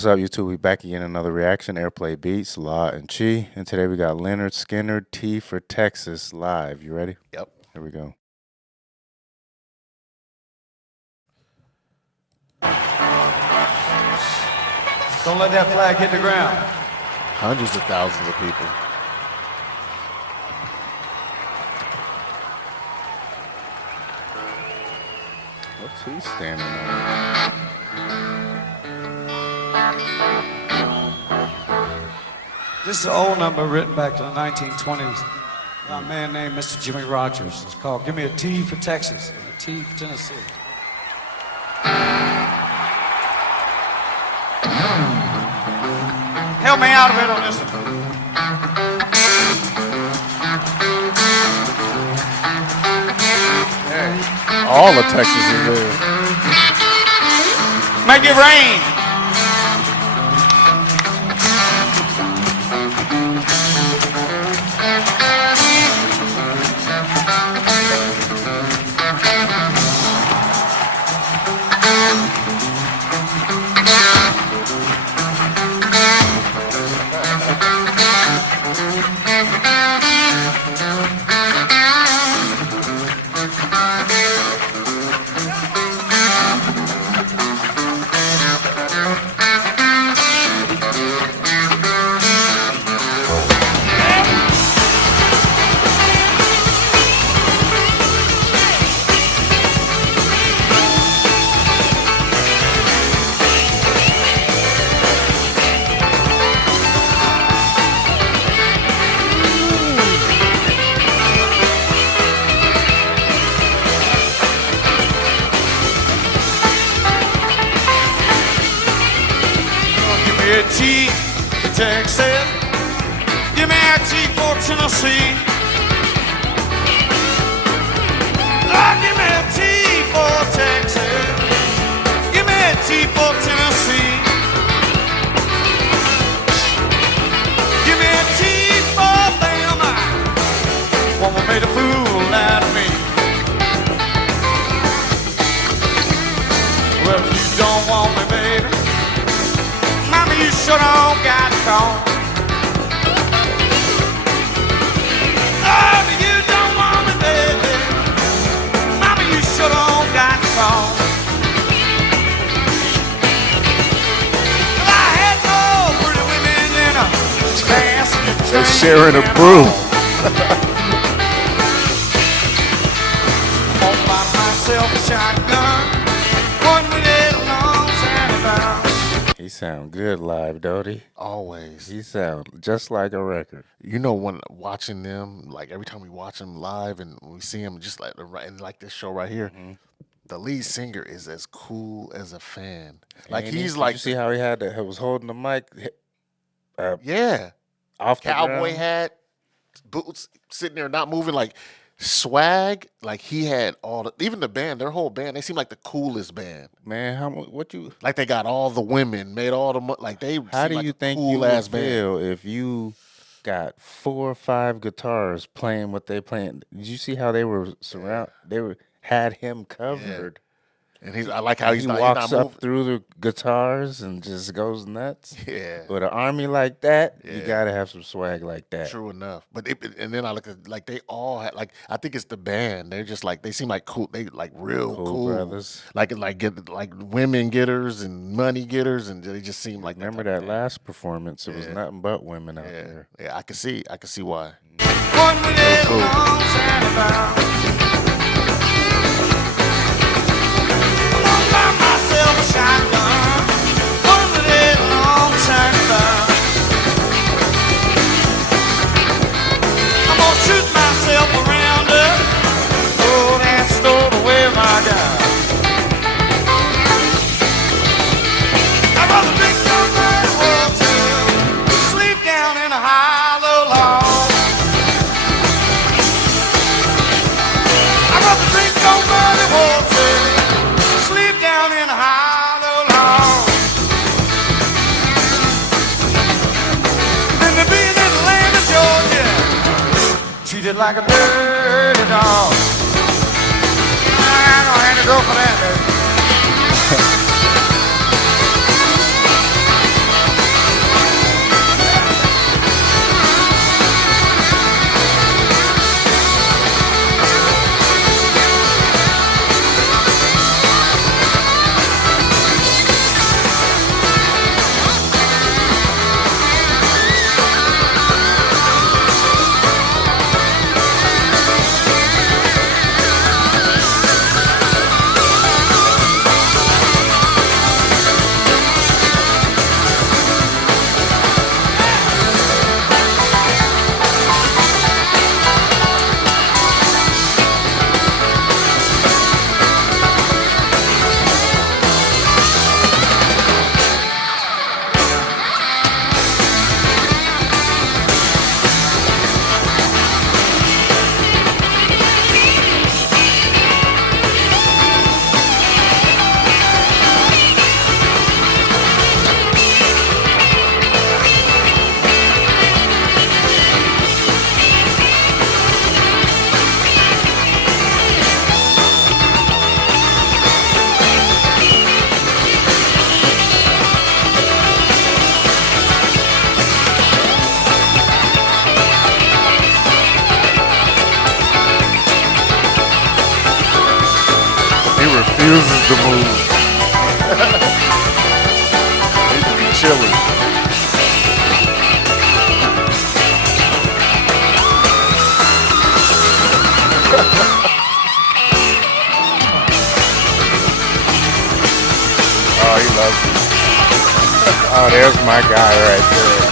What's up, YouTube? We back again, another reaction. Airplay Beats, La and Chi. And today we got Lynyrd Skynyrd, T for Texas, live. You ready? Yep. Here we go. Don't let that flag hit the ground. Hundreds of thousands of people. What's he standing on? This is an old number written back in the 1920s by a man named Mr. Jimmy Rogers. It's called Give Me a T for Texas and a T for Tennessee. Help me out a bit on this one. All of Texas is there. Make it rain. Give me a T for Texas. Give me a T for Tennessee. Oh, give me a T for Texas. Give me a T for Tennessee. Give me a T for them. Woman made a fool out of me. Well, if you don't want me, baby, Mama, you sure don't got it on. Oh, if you don't want me, baby, Mama, you sure don't got it on. Well, I had no pretty women in a passenger train. They're sharing a broom. All by myself, a shotgun, one with a long sandy. He sound good live, don't he? Always. He sound just like a record. You know, when watching them, like every time we watch them live and we see them just like and like this show right here, the lead singer is as cool as a fan. Like Ain't he's he? like, Did you see how he was holding the mic yeah, off the cowboy ground? hat, boots, sitting there not moving, like swag. Like he had all the, even the band, their whole band, they seem like the coolest band. Man, what you? Like they got all the women, made all the like they. How seem do like you a think cool you ass would band? feel if you got 4 or 5 guitars playing what they playing? Did you see how they were surround? They had him covered. And I like how He he's not walks up moving. through the guitars and just goes nuts. Yeah, With an army like that, you Yeah. gotta have some swag like that. true enough. But and then I look at like they all had like I think it's the band. They're just like they seem like cool. They like real Cool cool brothers. Like get like women getters and money getters, and they just seem like Remember type that of band. last performance? It was Yeah. nothing but women out Yeah, there. yeah. I can see why. One with a cool. long sandy bound. I'm by myself a shotgun. One with a long sandy bound. I'm gonna shoot myself around her. Oh, that stole away my guy. I'd rather drink some muddy water, sleep down in a hollow log. I'd rather drink some muddy water, sleep down in a hollow log, than to be in Atlanta, Georgia, treated like a dirty dog. I don't have to go for that, baby. refuses to move. He just be chilling. Oh, he loves it. Oh, there's my guy right there.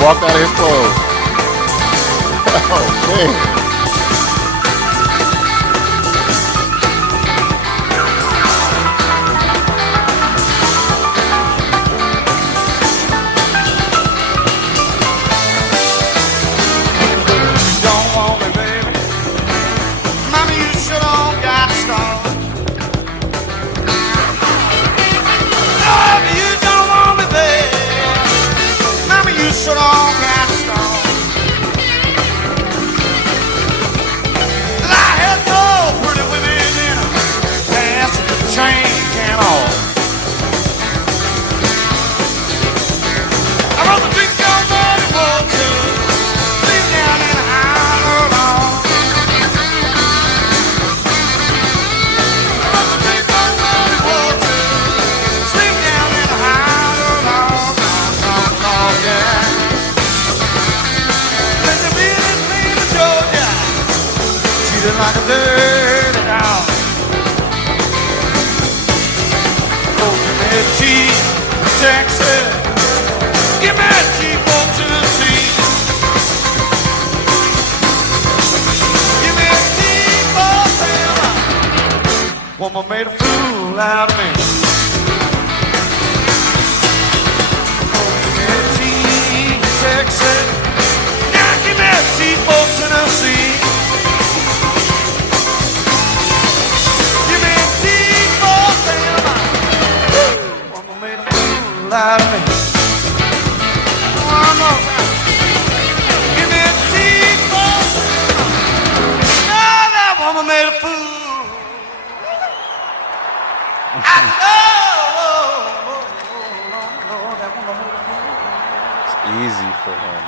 Walked out of his clothes. Oh, man. Don't want me, baby. Mama, you sure don't got stone. Mama, you don't want me, baby. Mama, you sure don't got stone. I had no pretty women in a pants with the chain can on. I wrote the drink on money water. Sleep down in a holler long. I wrote the drink on money water. Sleep down in a holler long. Long, yeah. When the village clean of Georgia, treated like a dirty dog. Oh, give me a tea from Texas. Give me a tea from Tennessee. Give me a tea for Alabama. Woman made a fool out of me. Oh, give me a tea from Texas. Now give me a tea for Tennessee. Give me a tea for Alabama. Woman made a fool out of me. One more time. Give me a tea for Alabama. Oh, that woman made a fool. I know that woman made a fool It's easy for him.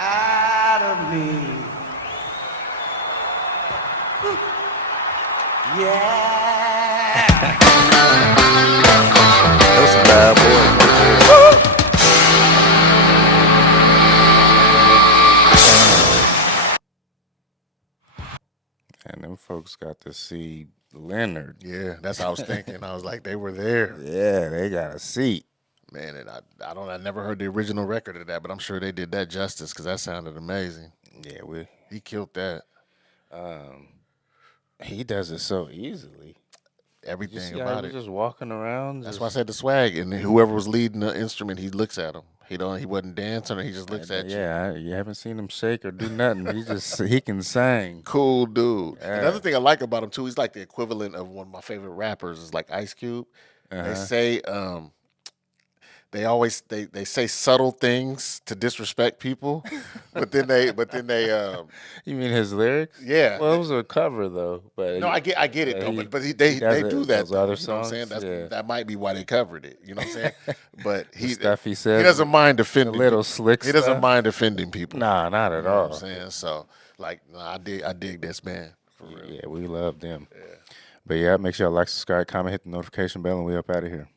out of me. Yeah. That's a bad boy. And them folks got to see Lynyrd. Yeah, that's what I was thinking. I was like, they were there. Yeah, they got a seat. Man, and I never heard the original record of that, but I'm sure they did that justice because that sounded amazing. Yeah, He killed that. he does it so easily. You Everything see how about he was it. just walking around. That's just, why I said the swag. And whoever was leading the instrument, he looks at him. He wasn't dancing, or he just looks at you. yeah, you haven't seen him shake or do nothing. He can sing. Cool dude. Yeah. Another thing I like about him too, he's like the equivalent of one of my favorite rappers is like Ice Cube. They say they say subtle things to disrespect people, but then they You mean his lyrics? Yeah. Well, it was a cover though, but no, I get it but though, he- but he they does it do with that those though. other You know what I'm saying? songs, yeah. That might be why they covered it. You know what I'm saying? But The stuff he says, doesn't mind the offending little people. slick He doesn't stuff. mind offending people. Nah, not You at know what I'm all. saying? So like, I dig this man for real. Yeah, we love them. But yeah, make sure y'all like, subscribe, comment, hit the notification bell, and we up out of here.